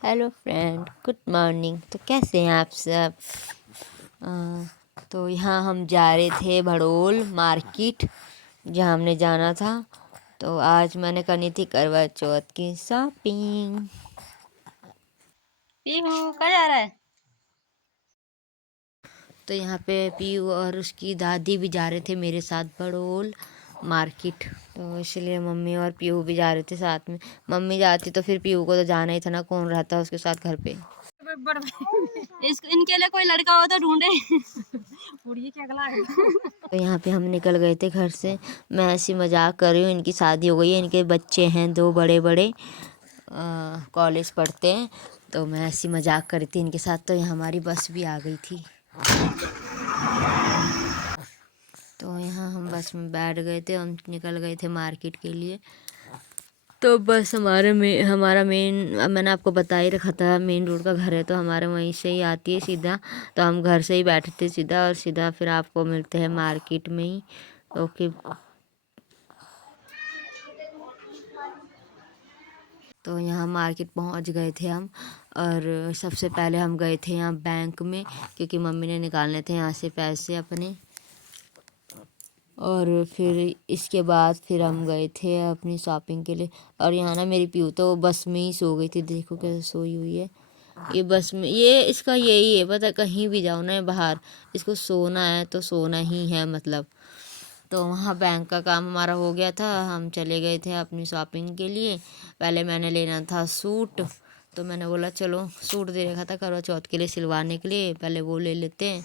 Hello friend, good morning. तो कैसे हैं आप सब? तो यहाँ हम जा रहे थे भड़ोल मार्केट, जहाँ हमने जाना था। तो आज मैंने करनी थी करवा चौथ की शॉपिंग। पीहू कहाँ जा रहा है? तो यहाँ पे पीयू और उसकी दादी भी जा रहे थे मेरे साथ भड़ोल मार्केट। तो इसलिए मम्मी और पीयू भी जा रहे थे साथ में। मम्मी जाती तो फिर पीयू को तो जाना ही था ना, कौन रहता उसके साथ घर पे। इनके लिए कोई लड़का हो तो ढूंढे। क्या गला है? तो यहाँ पे हम निकल गए थे घर से। मैं ऐसी मजाक कर रही हूँ, इनकी शादी हो गई है, इनके बच्चे हैं दो बड़े बड़े, कॉलेज पढ़ते हैं। तो मैं ऐसी मजाक कर रही थी इनके साथ। तो यहाँ हमारी बस भी आ गई थी। तो यहाँ हम बस में बैठ गए थे, हम निकल गए थे मार्केट के लिए। तो बस हमारा मेन, मैंने आपको बता ही रखा था, मेन रोड का घर है तो हमारे वहीं से ही आती है सीधा। तो हम घर से ही बैठे थे सीधा, और सीधा फिर आपको मिलते हैं मार्केट में ही। ओके। तो यहाँ मार्केट पहुँच गए थे हम। और सबसे पहले हम गए थे यहाँ बैंक में, क्योंकि मम्मी ने निकालने थे यहाँ से पैसे अपने। और फिर इसके बाद फिर हम गए थे अपनी शॉपिंग के लिए। और यहाँ ना मेरी पीहू तो बस में ही सो गई थी, देखो कैसे सोई हुई है। ये बस में, ये इसका यही है, पता है, कहीं भी जाओ ना बाहर, इसको सोना है तो सोना ही है मतलब। तो वहाँ बैंक का काम हमारा हो गया था, हम चले गए थे अपनी शॉपिंग के लिए। पहले मैंने लेना था सूट, तो मैंने बोला चलो, सूट दे रखा था करवा चौथ के लिए सिलवाने के लिए, पहले वो ले लेते हैं।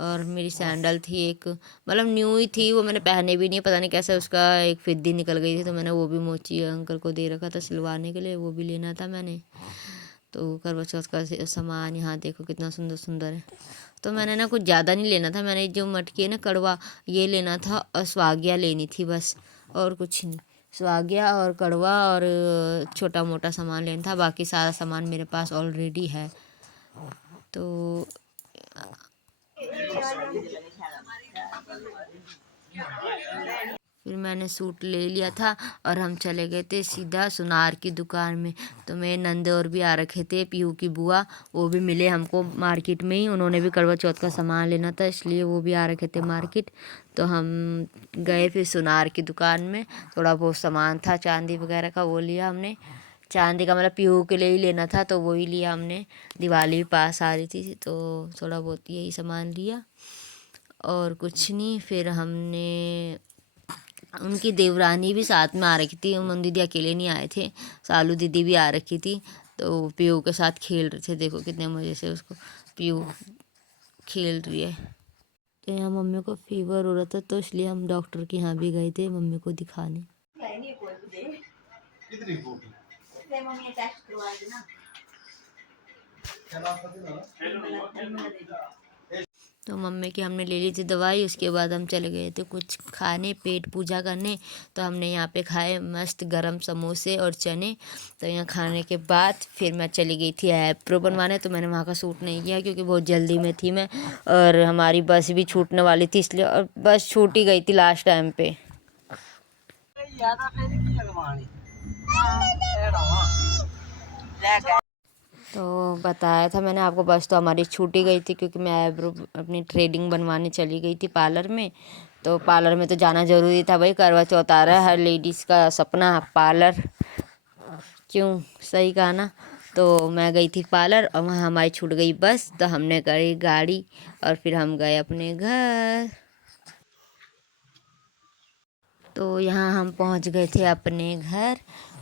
और मेरी सैंडल थी एक, मतलब न्यू ही थी, वो मैंने पहने भी नहीं, पता नहीं कैसे उसका एक फिद्दी निकल गई थी। तो मैंने वो भी मोची अंकल को दे रखा था सिलवाने के लिए, वो भी लेना था मैंने। तो करवा चौथ का सामान यहाँ देखो कितना सुंदर सुंदर है। तो मैंने ना कुछ ज़्यादा नहीं लेना था, मैंने जो मटकी है ना कड़वा, ये लेना था, और स्वागिया लेनी थी बस, और कुछ नहीं। स्वागिया और कड़वा और छोटा मोटा सामान लेना था, बाकी सारा सामान मेरे पास ऑलरेडी है। तो फिर मैंने सूट ले लिया था, और हम चले गए थे सीधा सुनार की दुकान में। तो मेरे नंदे और भी आ रखे थे, पीहू की बुआ, वो भी मिले हमको मार्केट में ही। उन्होंने भी करवा चौथ का सामान लेना था, इसलिए वो भी आ रखे थे मार्केट। तो हम गए फिर सुनार की दुकान में, थोड़ा बहुत सामान था चांदी वगैरह का, वो लिया हमने। चांदी का मतलब पीहू के लिए ही लेना था, तो वही लिया हमने। दिवाली भी पास आ रही थी, तो थोड़ा बहुत यही सामान लिया और कुछ नहीं। फिर हमने, उनकी देवरानी भी साथ में आ रखी थी, उमन दीदी अकेले नहीं आए थे, सालू दीदी भी आ रखी थी। तो पीयू के साथ खेल रहे थे, देखो कितने मज़े से उसको पीयू खेल रही है। तो यहाँ मम्मी को फीवर हो रहा था, तो इसलिए हम डॉक्टर के यहाँ भी गए थे मम्मी को दिखाने। तो मम्मी की हमने ले ली थी दवाई, उसके बाद हम चले गए थे कुछ खाने, पेट पूजा करने। तो हमने यहाँ पे खाए मस्त गरम समोसे और चने। तो यहाँ खाने के बाद फिर मैं चली गई थी आईब्रो बनवाने। तो मैंने वहाँ का सूट नहीं किया, क्योंकि बहुत जल्दी में थी मैं, और हमारी बस भी छूटने वाली थी इसलिए, और बस छूट ही गई थी लास्ट टाइम पे। तो बताया था मैंने आपको, बस तो हमारी छूट ही गई थी, क्योंकि मैं आईब्रो अपनी थ्रेडिंग बनवाने चली गई थी पार्लर में। तो पार्लर में तो जाना ज़रूरी था भाई, करवा चौथ आ रहा है, हर लेडीज़ का सपना पार्लर, क्यों, सही कहा ना। तो मैं गई थी पार्लर, और वहाँ हमारी छूट गई बस, तो हमने करी गाड़ी, और फिर हम गए अपने घर। तो यहाँ हम पहुँच गए थे अपने घर,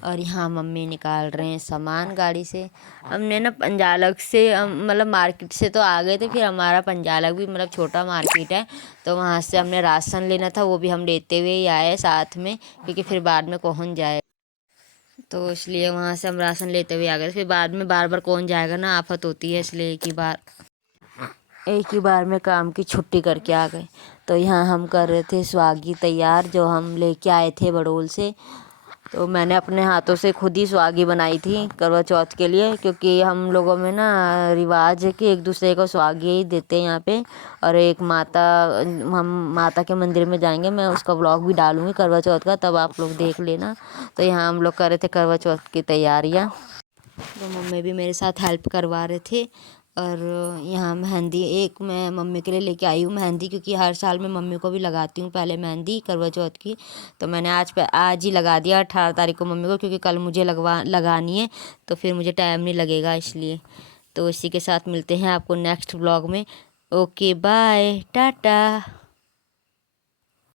और यहाँ मम्मी निकाल रहे हैं सामान गाड़ी से। हमने ना पंजालक से, मतलब मार्केट से तो आ गए थे, फिर हमारा पंजालक भी मतलब छोटा मार्केट है, तो वहाँ से हमने राशन लेना था, वो भी हम लेते हुए ही आए साथ में, क्योंकि फिर बाद में कौन जाए। तो इसलिए वहाँ से हम राशन लेते हुए आ गए, फिर बाद में बार बार कौन जाएगा ना, आफत होती है, इसलिए एक ही बार में काम की छुट्टी करके आ गए। तो यहाँ हम कर रहे थे स्वागी तैयार, जो हम लेके आए थे बड़ोल से। तो मैंने अपने हाथों से खुद ही स्वागी बनाई थी करवा चौथ के लिए, क्योंकि हम लोगों में ना रिवाज है कि एक दूसरे को स्वागी ही देते हैं यहाँ पे। और एक हम माता के मंदिर में जाएंगे, मैं उसका व्लॉग भी डालूँगी करवा चौथ का, तब आप लोग देख लेना। तो यहाँ हम लोग कर रहे थे करवा चौथ की तैयारियाँ। तो मम्मी भी मेरे साथ हेल्प करवा रहे थे। और यहाँ मेहंदी एक मैं मम्मी के लिए लेके आई हूँ मेहंदी, क्योंकि हर साल मैं मम्मी को भी लगाती हूँ पहले मेहंदी करवा चौथ की। तो मैंने आज ही लगा दिया 18 तारीख को मम्मी को, क्योंकि कल मुझे लगानी है, तो फिर मुझे टाइम नहीं लगेगा इसलिए। तो इसी के साथ मिलते हैं आपको नेक्स्ट व्लॉग में। Okay bye Tata.